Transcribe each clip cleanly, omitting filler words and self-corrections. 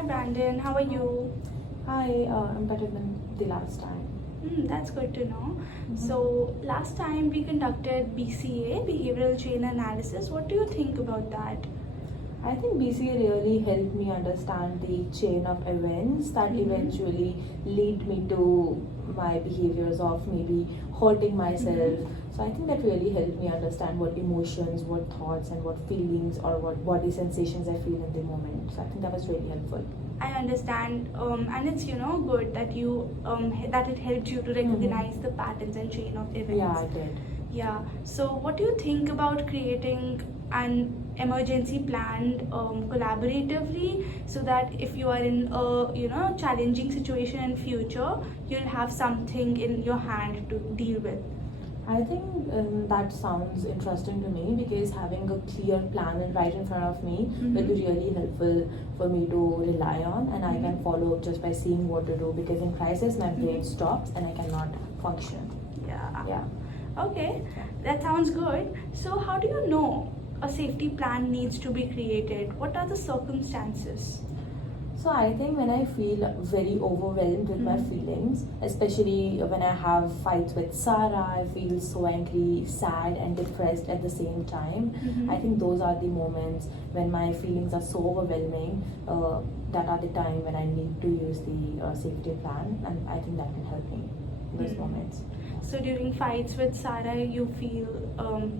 Hi Brandon, how are you? Hi, I'm better than the last time. That's good to know. So, last time we conducted BCA, Behavioral Chain Analysis. What do you think about that? I think BCA really helped me understand the chain of events that eventually lead me to my behaviors of maybe hurting myself. So I think that really helped me understand what emotions, what thoughts, and what feelings or what body sensations I feel in the moment. So I think that was really helpful. I understand, and it's good that that it helped you to recognize the patterns and chain of events. Yeah, I did. Yeah. So, what do you think about creating an emergency plan collaboratively, so that if you are in a challenging situation in future, you'll have something in your hand to deal with? I think that sounds interesting to me because having a clear plan right in front of me will be really helpful for me to rely on, and I can follow up just by seeing what to do because in crisis my brain stops and I cannot function. Yeah. Yeah. Okay, that sounds good. So, how do you know a safety plan needs to be created? What are the circumstances? So I think when I feel very overwhelmed with my feelings, especially when I have fights with Sarah, I feel so angry, sad, and depressed at the same time. I think those are the moments when my feelings are so overwhelming. That are the time when I need to use the safety plan, and I think that can help me in those moments. So during fights with Sarah, you feel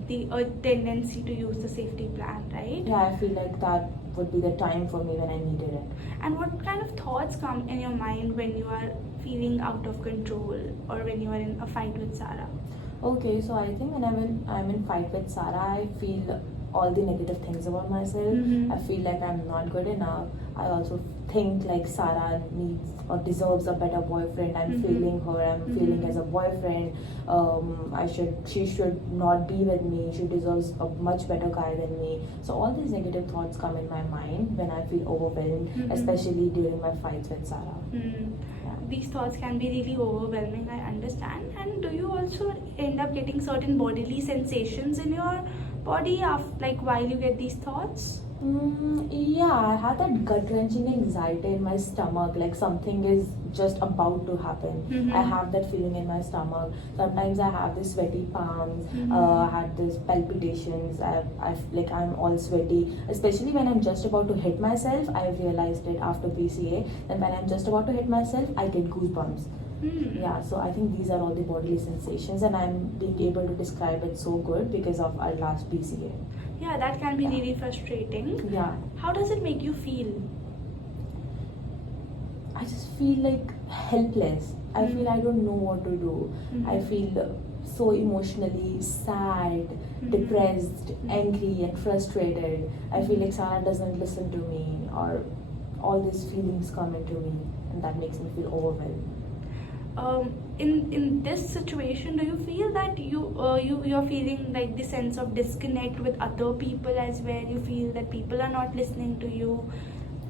the tendency to use the safety plan, right? Yeah, I feel like that would be the time for me when I needed it. And what kind of thoughts come in your mind when you are feeling out of control or when you are in a fight with Sarah? Okay, so I think when I'm in fight with Sarah, I feel all the negative things about myself. I feel like I'm not good enough. I also think like Sarah needs or deserves a better boyfriend. I'm failing her. I'm failing as a boyfriend. She should not be with me. She deserves a much better guy than me. So all these negative thoughts come in my mind when I feel overwhelmed, especially during my fights with Sarah. Yeah. These thoughts can be really overwhelming, I understand. And do you also end up getting certain bodily sensations in your body like while you get these thoughts? Yeah, I had that gut wrenching anxiety in my stomach, like something is just about to happen. I have that feeling in my stomach. Sometimes I have this sweaty palms. I had this palpitations. Like I'm all sweaty, especially when I'm just about to hit myself. I've realized it after BCA. Then when I'm just about to hit myself, I get goosebumps. Yeah, so I think these are all the bodily sensations, and I'm being able to describe it so good because of our last BCA. Yeah, that can be really frustrating. Yeah. How does it make you feel? I just feel like helpless. I feel I don't know what to do. I feel so emotionally sad, depressed, angry, and frustrated. I feel like Sarah doesn't listen to me, or all these feelings come into me, and that makes me feel overwhelmed. In this situation, do you feel that you're feeling like the sense of disconnect with other people as well? You feel that people are not listening to you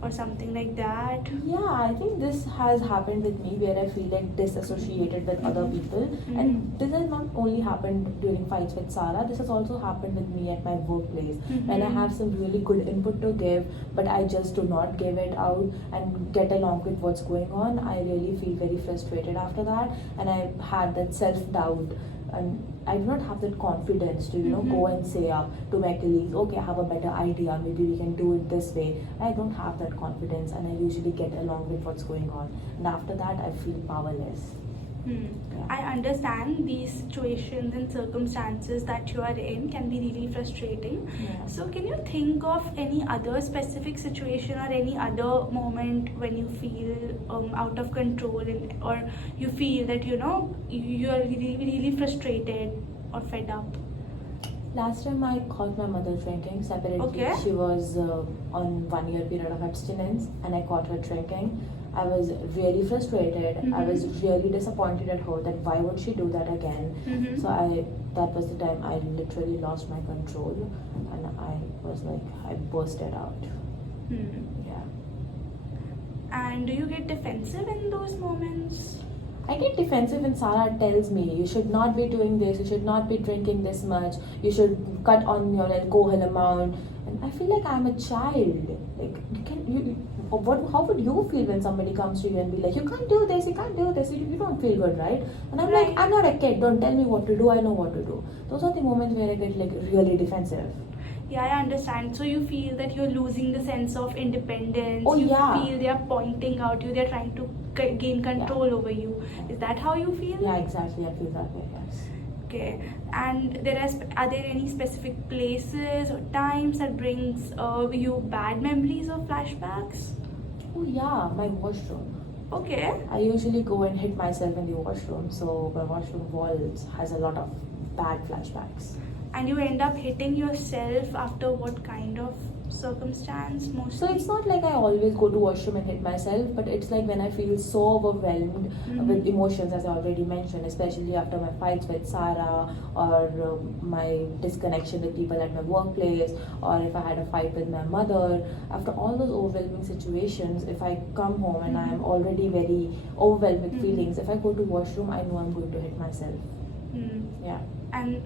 or something like that? Yeah, I think this has happened with me where I feel like disassociated with other people. And this has not only happened during fights with Sarah, this has also happened with me at my workplace. When I have some really good input to give, but I just do not give it out and get along with what's going on, I really feel very frustrated after that. And I had that self-doubt. And I do not have that confidence to go and say to my colleagues, okay, I have a better idea, maybe we can do it this way. I don't have that confidence, and I usually get along with what's going on, and after that I feel powerless. I understand these situations and circumstances that you are in can be really frustrating. Yeah. So, can you think of any other specific situation or any other moment when you feel out of control or you feel that you are really, really frustrated or fed up? Last time I caught my mother drinking separately. Okay. She was on 1 year period of abstinence, and I caught her drinking. I was really frustrated. I was really disappointed at her that why would she do that again. So that was the time I literally lost my control, and I was like, I bursted out. Yeah. And do you get defensive in those moments? I get defensive when Sarah tells me you should not be doing this, you should not be drinking this much, you should cut on your alcohol amount, and I feel like I'm a child. Like how would you feel when somebody comes to you and be like, you can't do this, you can't do this, you don't feel good, right? And I'm like, Right. I'm not a kid, don't tell me what to do, I know what to do. Those are the moments where I get like really defensive. Yeah, I understand. So you feel that you're losing the sense of independence. Oh, you yeah. feel they're pointing out you, they're trying to gain control over you. Is that how you feel? Yeah, exactly, I feel that way, yes. Okay. And are there any specific places or times that brings you bad memories or flashbacks? Oh yeah, my washroom. Okay. I usually go and hit myself in the washroom, so my washroom walls has a lot of bad flashbacks. And you end up hitting yourself after what kind of circumstance mostly? So it's not like I always go to washroom and hit myself, but it's like when I feel so overwhelmed with emotions, as I already mentioned, especially after my fights with Sarah or my disconnection with people at my workplace, or if I had a fight with my mother. After all those overwhelming situations, if I come home and I am already very overwhelmed with feelings, if I go to washroom, I know I'm going to hit myself. Yeah. And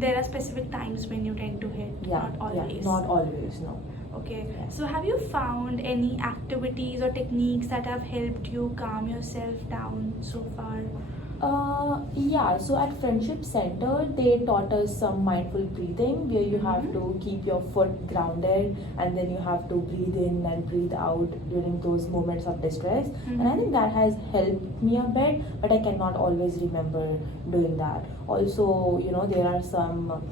there are specific times when you tend to hit, Yeah, not always. yeah, not always, no. Okay. Yeah. So have you found any activities or techniques that have helped you calm yourself down so far? Yeah, so at Friendship Center, they taught us some mindful breathing where you have to keep your foot grounded and then you have to breathe in and breathe out during those moments of distress. And I think that has helped me a bit, but I cannot always remember doing that. Also, there are some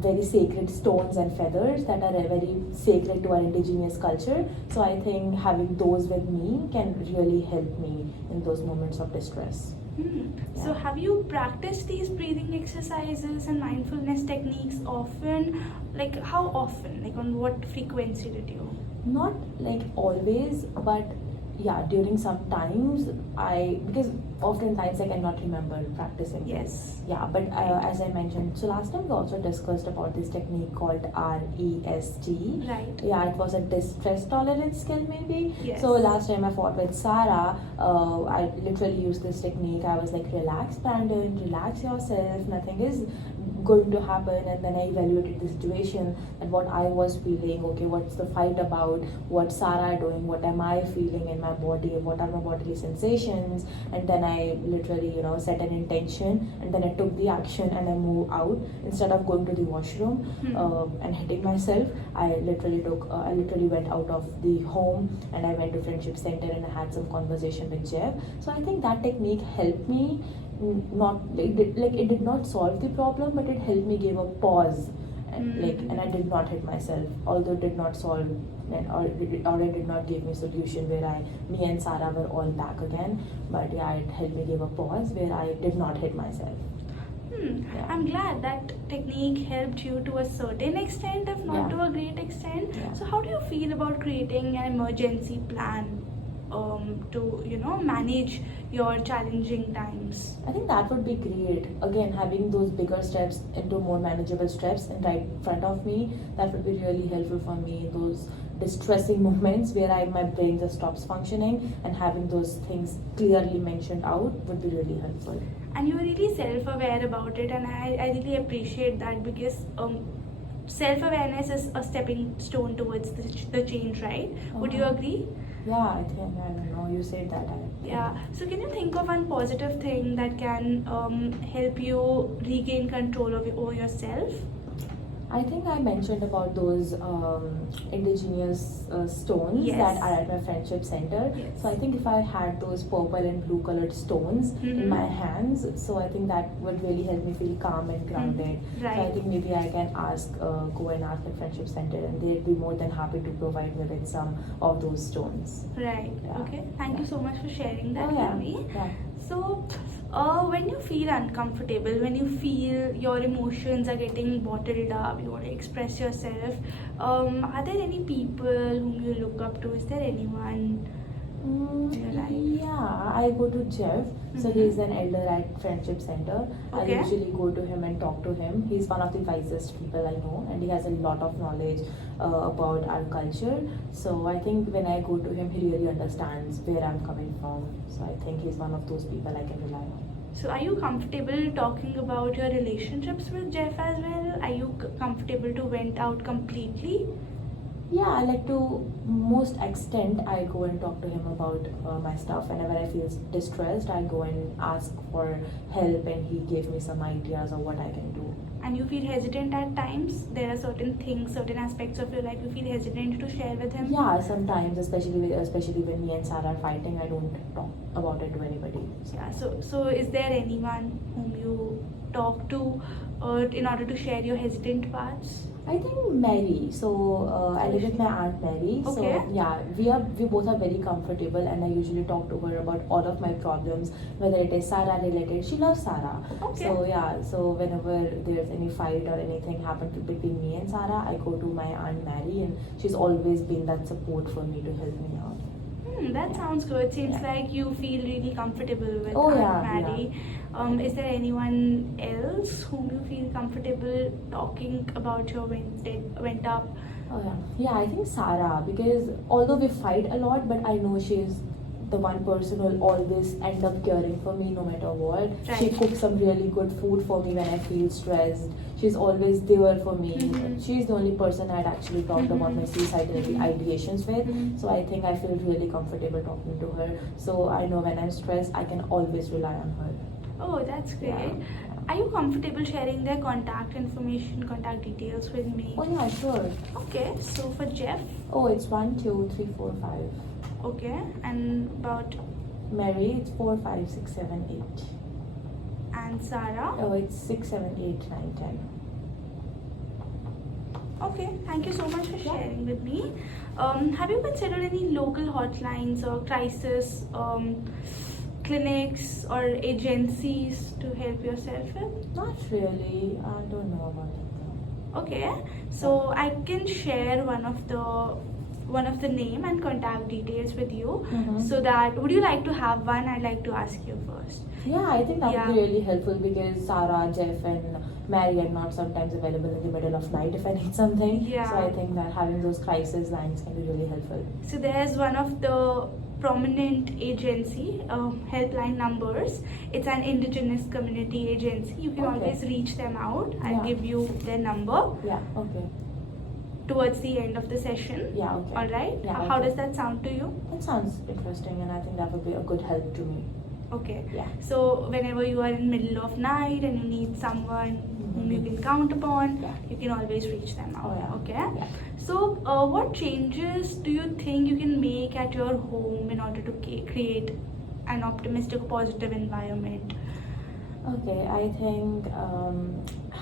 very sacred stones and feathers that are very sacred to our indigenous culture. So I think having those with me can really help me in those moments of distress. So have you practiced these breathing exercises and mindfulness techniques often? Like how often? Like on what frequency did you? Not like always, but yeah, during some times because oftentimes I cannot remember practicing this. Yes. Yeah, but as I mentioned, so last time we also discussed about this technique called REST. Right. Yeah, it was a distress tolerance skill maybe. Yes. So last time I fought with Sarah, I literally used this technique. I was like, relax, Brandon, relax yourself, nothing is going to happen. And then I evaluated the situation and what I was feeling. Okay, what's the fight about? What's Sarah doing? What am I feeling in my body? What are my bodily sensations? And then I literally, set an intention, and then I took the action and I moved out instead of going to the washroom and hitting myself. I literally went out of the home and I went to Friendship Center and I had some conversation with Jeff. So I think that technique helped me. It did not solve the problem, but it helped me give a pause, and I did not hit myself, although it did not solve or it did not give me solution where me and Sarah were all back again. But yeah, it helped me give a pause where I did not hit myself. Yeah. I'm glad that technique helped you to a certain extent, if not to a great extent. Yeah. So how do you feel about creating an emergency plan to manage your challenging times? I think that would be great. Again, having those bigger steps into more manageable steps and right in front of me, that would be really helpful for me in those distressing moments where my brain just stops functioning, and having those things clearly mentioned out would be really helpful. And you're really self-aware about it, and I really appreciate that, because self-awareness is a stepping stone towards the change, right? Would you agree? Yeah, I don't know, you said that. Yeah. So can you think of one positive thing that can help you regain control over yourself? I think I mentioned about those indigenous stones Yes. that are at my Friendship Center. Yes. So I think if I had those purple and blue colored stones in my hands, so I think that would really help me feel calm and grounded. So I Right. think maybe I can go and ask the Friendship Center, and they'd be more than happy to provide me with some of those stones. Right. Yeah. Okay. Thank you so much for sharing that Oh, yeah. with me. Yeah. So, when you feel uncomfortable, when you feel your emotions are getting bottled up, you want to express yourself, are there any people whom you look up to? Is there anyone in your life? Yeah, I go to Jeff. So he's an elder at Friendship Center. Okay. I usually go to him and talk to him. He's one of the wisest people I know, and he has a lot of knowledge about our culture. So I think when I go to him, he really understands where I'm coming from. So I think he's one of those people I can rely on. So, are you comfortable talking about your relationships with Jeff as well? Are you comfortable to vent out completely? Yeah, I like to most extent I go and talk to him about my stuff. Whenever I feel distressed, I go and ask for help, and he gave me some ideas of what I can do. And you feel hesitant at times? There are certain things, certain aspects of your life you feel hesitant to share with him? Yeah, sometimes, especially when me and Sarah are fighting, I don't talk about it to anybody. Yeah, so is there anyone whom you talk to in order to share your hesitant parts? I think Mary. So I live with my aunt Mary. Okay. So yeah, we both are very comfortable, and I usually talk to her about all of my problems, whether it is Sarah related. She loves Sarah. Okay. So yeah, so whenever there's any fight or anything happen between me and Sarah, I go to my aunt Mary, and she's always been that support for me to help me out. That sounds good. Seems Yeah. like you feel really comfortable with Oh, Aunt yeah, Mary. Is there anyone else whom you feel comfortable talking about your went up? Oh yeah, I think Sarah, because although we fight a lot, but I know she's the one person who will always end up caring for me no matter what. Right. She cooks some really good food for me when I feel stressed. She's always there for me. Mhm. She's the only person I'd actually talked about my suicidal ideations with. Mhm. So I think I feel really comfortable talking to her. So I know when I'm stressed, I can always rely on her. Oh, that's great. Are you comfortable sharing their contact information, contact details with me? Oh yeah, sure. Okay, so for Jeff, Oh, it's 1, 2, 3, 4, 5. okay, and about Mary, it's 4, 5, 6, 7, 8. and Sarah. Oh, it's 6, 7, 8, 9, 10. Okay, thank you so much for Yeah. sharing with me. Have you considered any local hotlines or crisis clinics or agencies to help yourself with? Not really. I don't know about it though. Okay, so I can share one of the name and contact details with you. Mhm. So that, would you like to have one? I'd like to ask you first. Yeah, I think that would be Yeah. really helpful because Sarah, Jeff, and Mary are not sometimes available in the middle of night if I need something. Yeah. So I think that having those crisis lines can be really helpful. So there's one of the prominent agency helpline numbers. It's an indigenous community agency. You can Okay. always reach them out. I'll Yeah. give you their number Yeah, okay. towards the end of the session. Yeah, okay. All right. Yeah, How okay. does that sound to you? That sounds interesting, and I think that would be a good help to me. Okay. Yeah. So whenever you are in middle of night and you need someone whom you can count upon, Yeah. you can always reach them out. Oh, yeah. Okay. Yeah. So what changes do you think you can make at your home in order to create an optimistic, positive environment? Okay, I think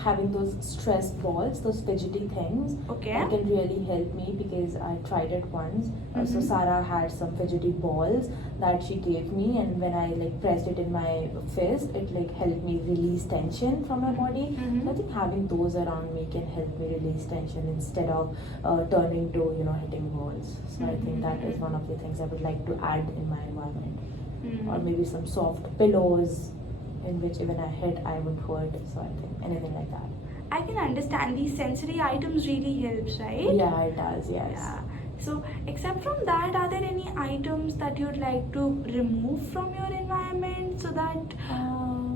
having those stress balls, those fidgety things, Okay. that can really help me because I tried it once. So Mhm. Sarah had some fidgety balls that she gave me, and when I like pressed it in my fist, it like helped me release tension from my body. Mhm. So I think having those around me can help me release tension instead of turning to hitting walls. So I think that is one of the things I would like to add in my environment, Mhm. or maybe some soft pillows in which even I hit, I would hurt. So I think anything like that. I can understand these sensory items really helps, right? Yeah, it does. Yes. Yeah. So, except from that, are there any items that you'd like to remove from your environment so that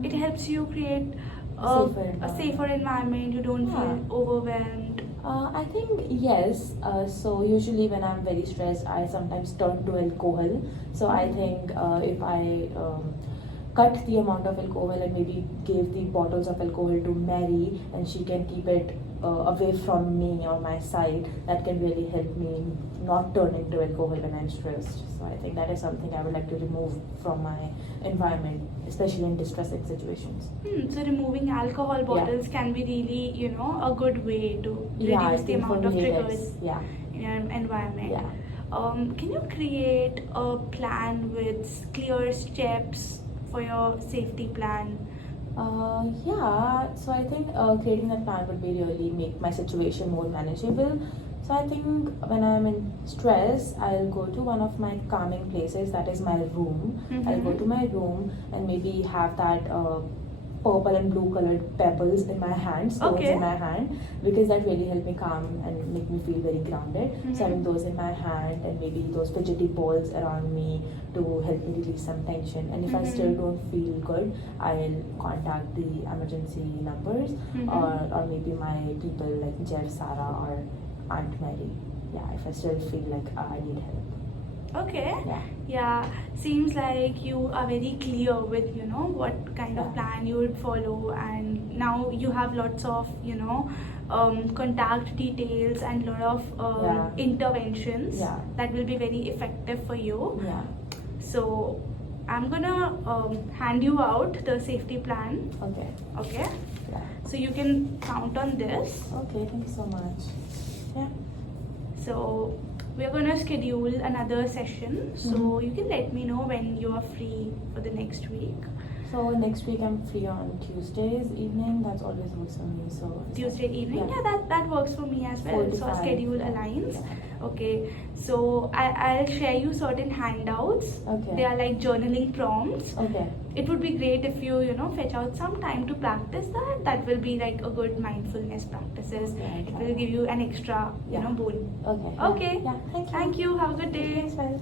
it helps you create a safer environment? You don't Yeah. feel overwhelmed. I think yes. So usually when I'm very stressed, I sometimes turn to alcohol. So I think if I cut the amount of alcohol and maybe give the bottles of alcohol to Mary, and she can keep it away from me or my side, that can really help me not turn into alcohol when I'm stressed. So I think that is something I would like to remove from my environment, especially in distressing situations. So, removing alcohol bottles can be really, a good way to Yeah, I reduce the think for amount of me it triggers is. Yeah. in your environment. Yeah. Can you create a plan with clear steps for your safety plan? Yeah, so I think creating that plan would be really make my situation more manageable. So I think when I'm in stress, I'll go to one of my calming places, that is my room. I'll go to my room and maybe have that purple and blue colored pebbles in my hand, stones Okay. in my hand, because that really help me calm and make me feel very grounded. So having those in my hand and maybe those fidgety balls around me to help me release some tension. And if I still don't feel good, I'll contact the emergency numbers or maybe my people like Jeff, Sarah, or Aunt Mary. yeah, if I still feel like I need help. Okay. Yeah. Yeah, seems like you are very clear with, you know, what kind of Yeah. plan you would follow, and now you have lots of, you know, contact details and lot of Yeah. interventions Yeah. that will be very effective for you. Yeah. So I'm gonna hand you out the safety plan. Okay. Okay. Yeah. So you can count on this. Okay, thank you so much. Yeah. So we're gonna schedule another session. So Mhm. you can let me know when you are free for the next week. So next week I'm free on Tuesdays evening. That's always works for me. So Tuesday evening. Yeah. Yeah, that works for me as well. 4 to So our 5. schedule Yeah. aligns. Yeah. Okay. So I'll share you certain handouts. Okay. They are like journaling prompts. Okay. It would be great if you fetch out some time to practice that. That will be like a good mindfulness practices. Okay, It okay. will give you an extra Yeah. boon. Okay. Okay. Yeah. Thank you. Thank you. Have a good day. Thanks, well.